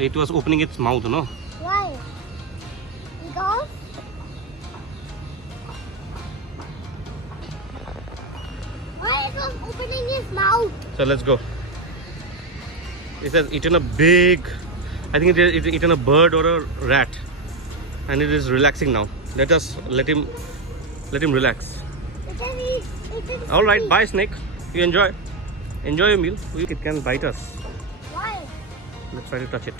it was opening its mouth, no? Why? Because why it was opening his mouth? So let's go. It has eaten a big, I think it has eaten a bird or a rat, and it is relaxing now. Let him relax. All right, bye snake. You enjoy your meal. It can bite us. Why? Let's try to touch it.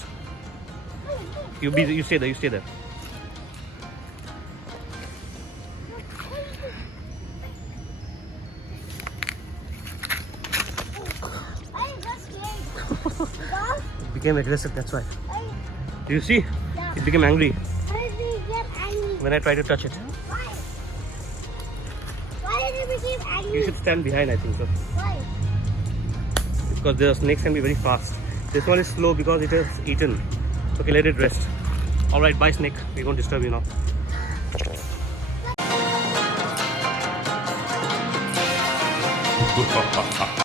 You stay there. I'm just scared. Because It became aggressive, that's why. Do you see? Yeah. It became angry why did he get angry? when I tried to touch it. Why? Why did he become angry? You should stand behind, I think so. Why? Because the snakes can be very fast. This one is slow because it has eaten. Okay, let it rest. Alright, bye snake. We won't disturb you now.